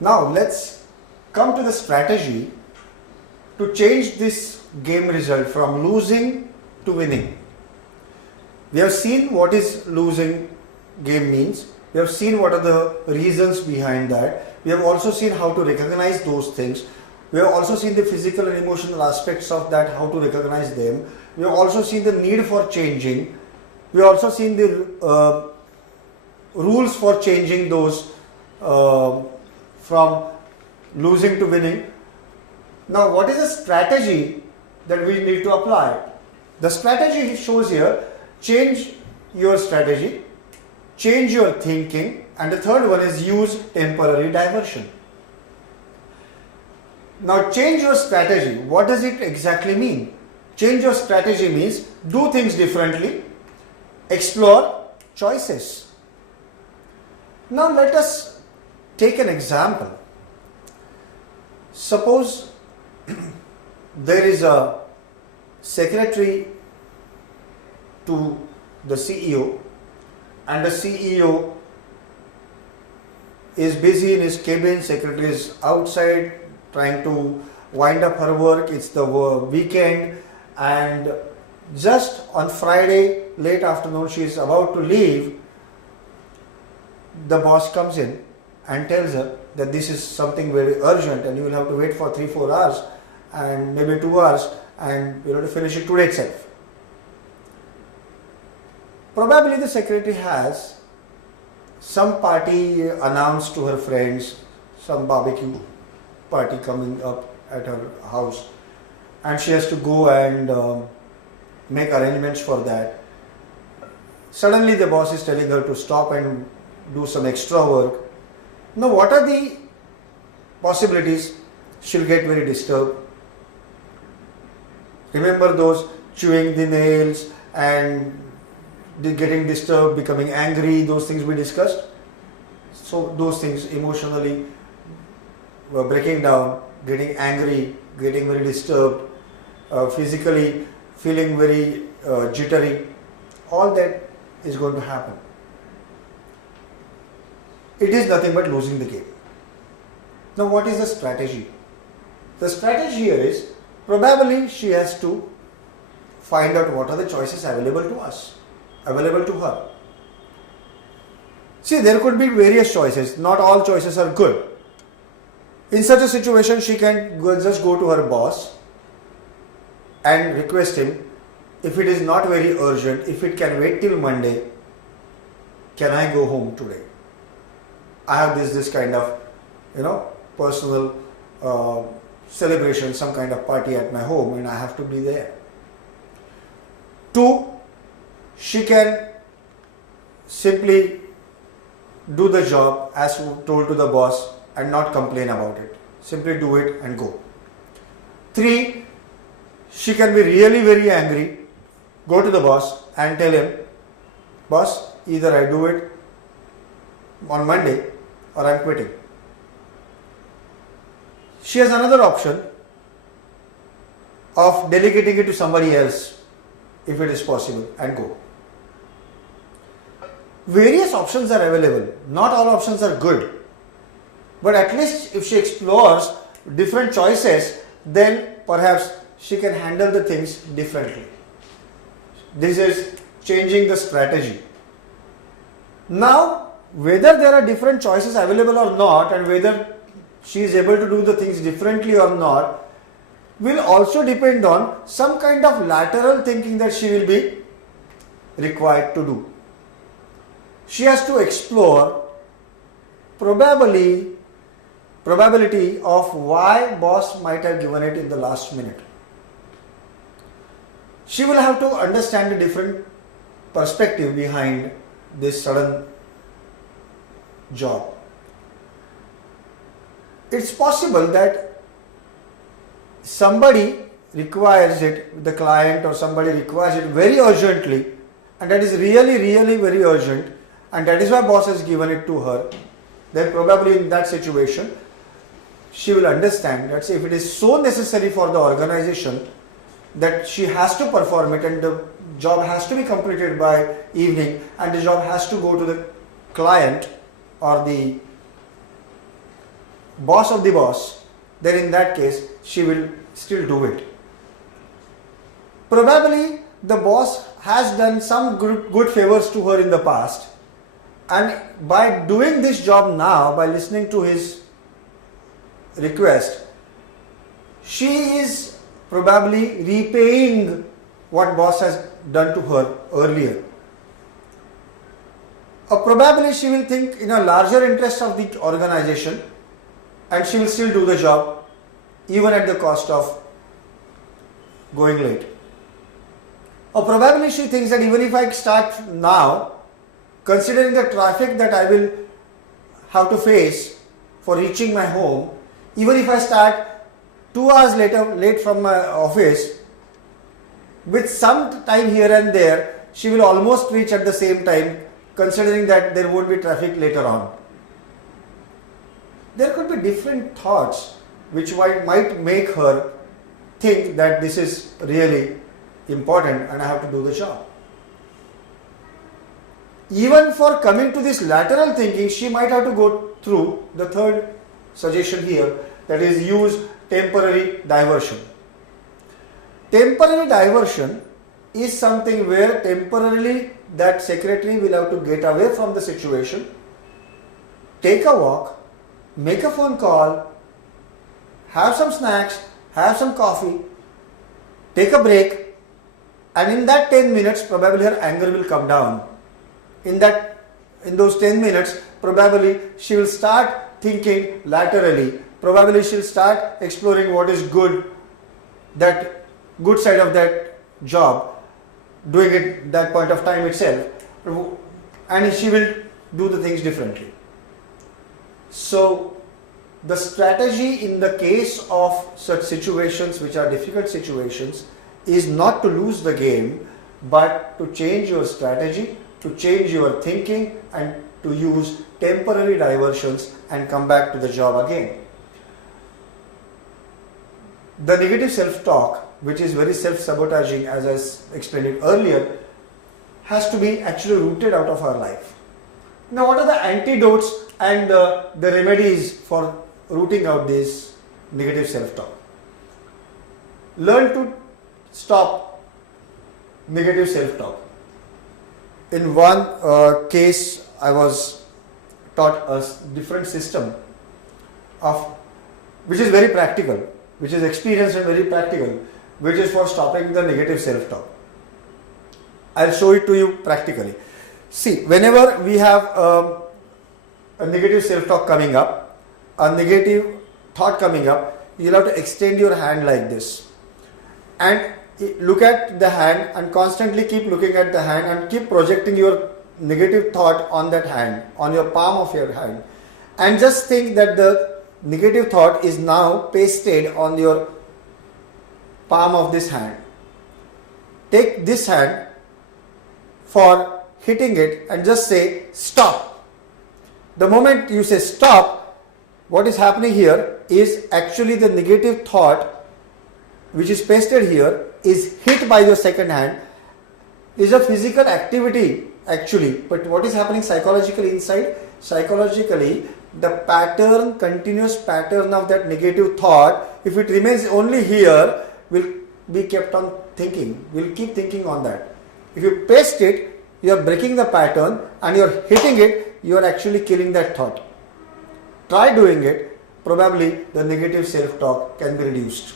Now let's come to the strategy to change this game result from losing to winning. We have seen what is losing game means. We have seen what are the reasons behind that. We have also seen how to recognize those things. We have also seen the physical and emotional aspects of that, how to recognize them. We have also seen the need for changing. We have also seen the rules for changing those from losing to winning. Now, what is the strategy that we need to apply? The strategy shows here: change your strategy, change your thinking, and the third one is use temporary diversion. Now, change your strategy. What does it exactly mean? Change your strategy means do things differently, explore choices. Now, let us take an example. Suppose there is a secretary to the CEO, and the CEO is busy in his cabin, secretary is outside trying to wind up her work, it's the weekend, and just on Friday late afternoon she is about to leave, the boss comes in and tells her that this is something very urgent and you will have to wait for 3-4 hours and maybe 2 hours, and you have to finish it today itself. Probably the secretary has some party announced to her friends, some barbecue party coming up at her house, and she has to go and make arrangements for that. Suddenly the boss is telling her to stop and do some extra work. Now, what are the possibilities? She'll get very disturbed. Remember those chewing the nails and getting disturbed, becoming angry, those things we discussed. So those things emotionally breaking down, getting angry, getting very disturbed, physically feeling very jittery, all that is going to happen. It is nothing but losing the game. Now, what is the strategy? The strategy here is probably she has to find out what are the choices available to us, available to her. See, there could be various choices. Not all choices are good. In such a situation, she can just go to her boss and request him, if it is not very urgent, if it can wait till Monday, can I go home today? I have this kind of, personal celebration, some kind of party at my home, and I have to be there. 2, she can simply do the job as told to the boss and not complain about it. Simply do it and go. 3, she can be really very angry, go to the boss and tell him, boss, either I do it on Monday or I'm quitting. She has another option of delegating it to somebody else if it is possible and go. Various options are available. Not all options are good. But at least if she explores different choices, then perhaps she can handle the things differently. This is changing the strategy. Now, whether there are different choices available or not, and whether she is able to do the things differently or not, will also depend on some kind of lateral thinking that she will be required to do. She has to explore probability of why boss might have given it in the last minute. She will have to understand the different perspective behind this sudden job. It's possible that somebody requires it, the client or somebody requires it very urgently, and that is really very urgent, and that is why boss has given it to her. Then probably in that situation, she will understand that if it is so necessary for the organization that she has to perform it, and the job has to be completed by evening, and the job has to go to the client or the boss of the boss, then in that case she will still do it. Probably the boss has done some good favors to her in the past, and by doing this job now, by listening to his request, she is probably repaying what boss has done to her earlier. Or probably she will think in a larger interest of the organization, and she will still do the job even at the cost of going late. Or probably she thinks that even if I start now, considering the traffic that I will have to face for reaching my home, even if I start 2 hours late from my office, with some time here and there, she will almost reach at the same time, considering that there won't be traffic later on. There could be different thoughts which might make her think that this is really important and I have to do the job. Even for coming to this lateral thinking, she might have to go through the third suggestion here, that is, use temporary diversion. Temporary diversion is something where temporarily that secretary will have to get away from the situation, take a walk, make a phone call, have some snacks, have some coffee, take a break, and in that 10 minutes probably her anger will come down. In those 10 minutes probably she will start thinking laterally, probably she will start exploring what is good, that good side of that job, doing it that point of time itself, and she will do the things differently. So the strategy in the case of such situations which are difficult situations is not to lose the game, but to change your strategy, to change your thinking, and to use temporary diversions and come back to the job again. The negative self-talk, which is very self-sabotaging, as I explained it earlier, has to be actually rooted out of our life. Now, what are the antidotes and the remedies for rooting out this negative self-talk? Learn to stop negative self-talk. In one case, I was taught a different system which is very practical, which is experienced and very practical, which is for stopping the negative self-talk. I'll show it to you practically. See, whenever we have a negative self-talk coming up, a negative thought coming up, you'll have to extend your hand like this and look at the hand and constantly keep looking at the hand and keep projecting your negative thought on that hand, on your palm of your hand, and just think that the negative thought is now pasted on your palm of this hand. Take this hand for hitting it and just say stop. The moment you say stop, what is happening here is actually the negative thought which is pasted here is hit by your second hand. Is a physical activity actually, but what is happening psychologically inside? Psychologically, the pattern, continuous pattern of that negative thought, if it remains only here, will be kept on thinking, will keep thinking on that. If you paste it, you are breaking the pattern and you are hitting it, you are actually killing that thought. Try doing it, probably the negative self-talk can be reduced.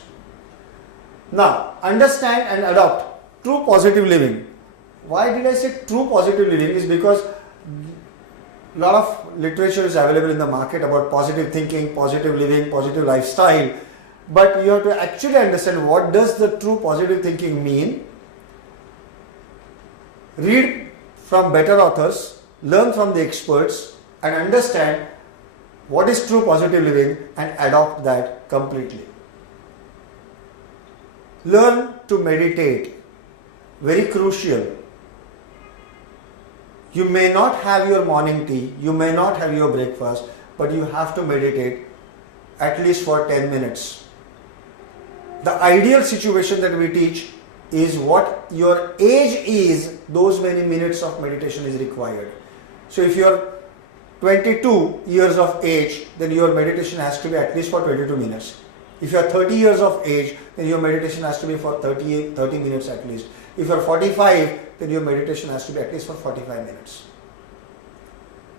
Now, understand and adopt true positive living. Why did I say true positive living? Is because a lot of literature is available in the market about positive thinking, positive living, positive lifestyle. But you have to actually understand what does the true positive thinking mean. Read from better authors, learn from the experts, and understand what is true positive living and adopt that completely. Learn to meditate. Very crucial. You may not have your morning tea, you may not have your breakfast, but you have to meditate at least for 10 minutes. The ideal situation that we teach is what your age is, those many minutes of meditation is required. So if you are 22 years of age, then your meditation has to be at least for 22 minutes. If you are 30 years of age, then your meditation has to be for 30 minutes at least. If you are 45, then your meditation has to be at least for 45 minutes.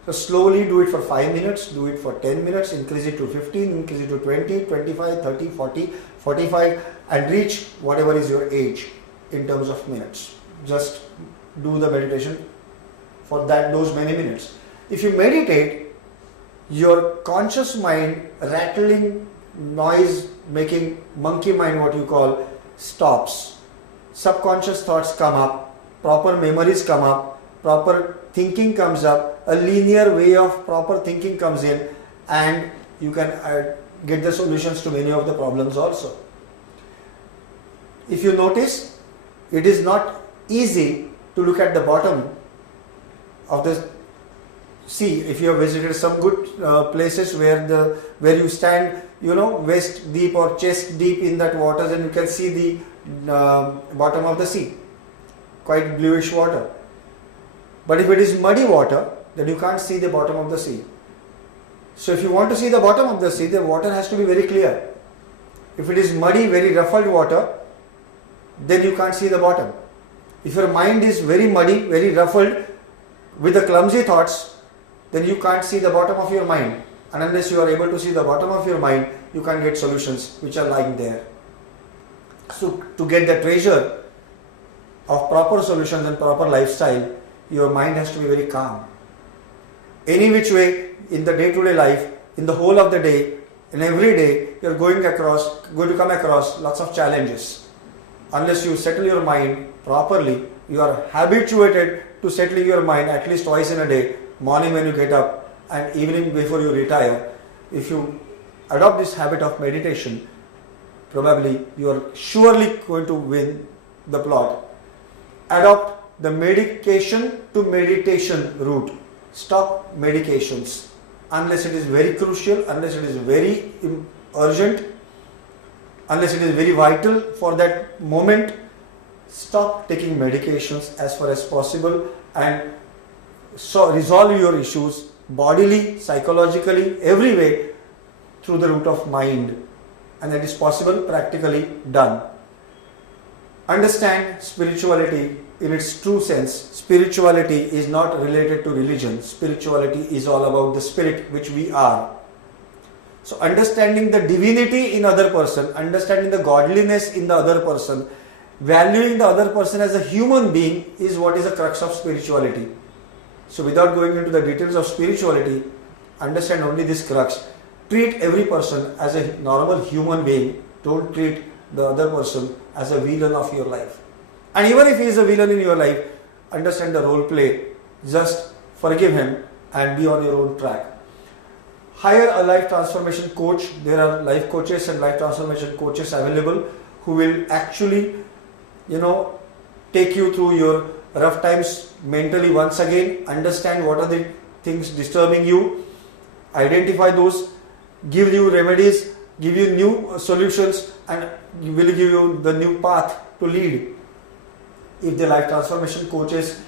So slowly do it for 5 minutes, do it for 10 minutes, increase it to 15, increase it to 20, 25, 30, 40, 45 and reach whatever is your age in terms of minutes. Just do the meditation for those many minutes. If you meditate, your conscious mind, rattling, noise making, monkey mind what you call, stops. Subconscious thoughts come up, proper memories come up, proper thinking comes up, a linear way of proper thinking comes in, and you can get the solutions to many of the problems also. If you notice, it is not easy to look at the bottom of the sea. If you have visited some good places where you stand, waist deep or chest deep in that water, then you can see the bottom of the sea, quite bluish water. But if it is muddy water, then you can't see the bottom of the sea. So if you want to see the bottom of the sea, the water has to be very clear. If it is muddy, very ruffled water, then you can't see the bottom. If your mind is very muddy, very ruffled, with the clumsy thoughts, then you can't see the bottom of your mind. And unless you are able to see the bottom of your mind, you can't get solutions which are lying there. So to get the treasure of proper solutions and proper lifestyle, your mind has to be very calm. Any which way, in the day-to-day life, in the whole of the day, in every day, you are going to come across lots of challenges. Unless you settle your mind properly, you are habituated to settling your mind at least twice in a day, morning when you get up and evening before you retire. If you adopt this habit of meditation, probably you are surely going to win the plot. Adopt the medication to meditation route. Stop medications unless it is very crucial, unless it is very urgent, unless it is very vital for that moment. Stop taking medications as far as possible and so resolve your issues bodily, psychologically, every way through the route of mind, and that is possible, practically done. Understand spirituality in its true sense. Spirituality is not related to religion. Spirituality is all about the spirit which we are. So understanding the divinity in other person, understanding the godliness in the other person, valuing the other person as a human being is what is the crux of spirituality. So without going into the details of spirituality, understand only this crux. Treat every person as a normal human being. Don't treat the other person as a villain of your life. And even if he is a villain in your life, understand the role play. Just forgive him and be on your own track. Hire a life transformation coach. There are life coaches and life transformation coaches available who will actually, take you through your rough times mentally once again. Understand what are the things disturbing you. Identify those. Give you remedies. Give you new solutions and will give you the new path to lead. If the life transformation coaches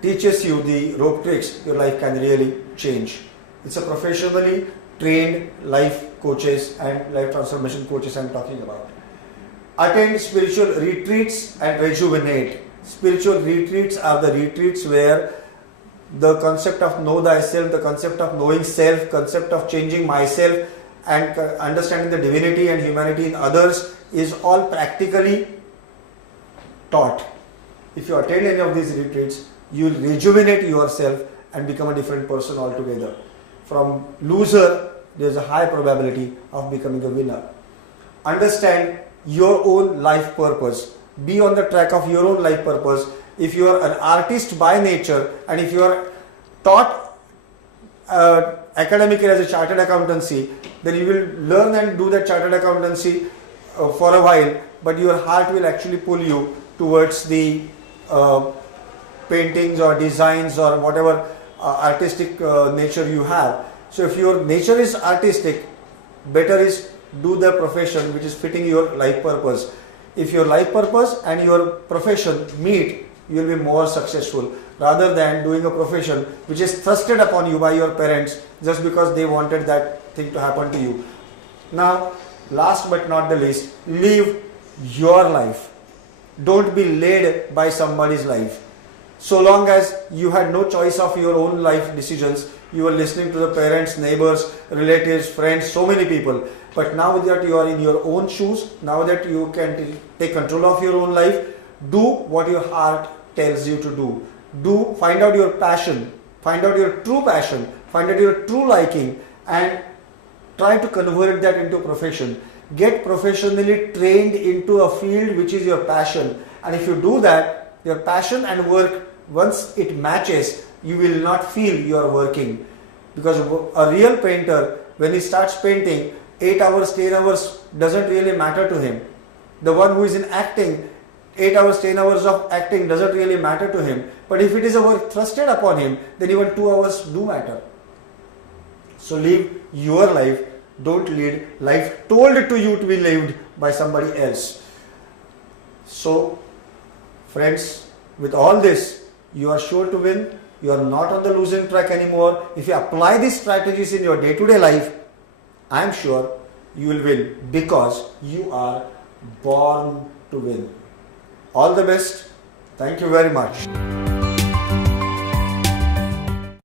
teaches you the rope tricks, your life can really change. It's a professionally trained life coaches and life transformation coaches I'm talking about. Attend spiritual retreats and rejuvenate. Spiritual retreats are the retreats where the concept of know thyself, the concept of knowing self, concept of changing myself and understanding the divinity and humanity in others is all practically taught. If you attend any of these retreats, you will rejuvenate yourself and become a different person altogether. From loser, there is a high probability of becoming a winner. Understand your own life purpose. Be on the track of your own life purpose. If you are an artist by nature and if you are taught academically as a chartered accountancy, then you will learn and do that chartered accountancy for a while, but your heart will actually pull you towards the paintings or designs or whatever artistic nature you have. So if your nature is artistic, better is do the profession which is fitting your life purpose. If your life purpose and your profession meet, you will be more successful rather than doing a profession which is thrusted upon you by your parents just because they wanted that thing to happen to you. Now, last but not the least, live your life. Don't be led by somebody's life. So long as you had no choice of your own life decisions, you were listening to the parents, neighbors, relatives, friends, so many people. But now that you are in your own shoes, now that you can take control of your own life, do what your heart tells you to do. Find out your passion, find out your true passion, find out your true liking, and try to convert that into a profession. Get professionally trained into a field which is your passion. And if you do that, your passion and work, once it matches, you will not feel you are working. Because a real painter, when he starts painting, 8 hours, 10 hours doesn't really matter to him. The one who is in acting, 8 hours, 10 hours of acting doesn't really matter to him. But if it is a work thrusted upon him, then even 2 hours do matter. So live your life. Don't lead life told to you to be lived by somebody else. So, friends, with all this, you are sure to win. You are not on the losing track anymore. If you apply these strategies in your day-to-day life, I am sure you will win because you are born to win. All the best. Thank you very much.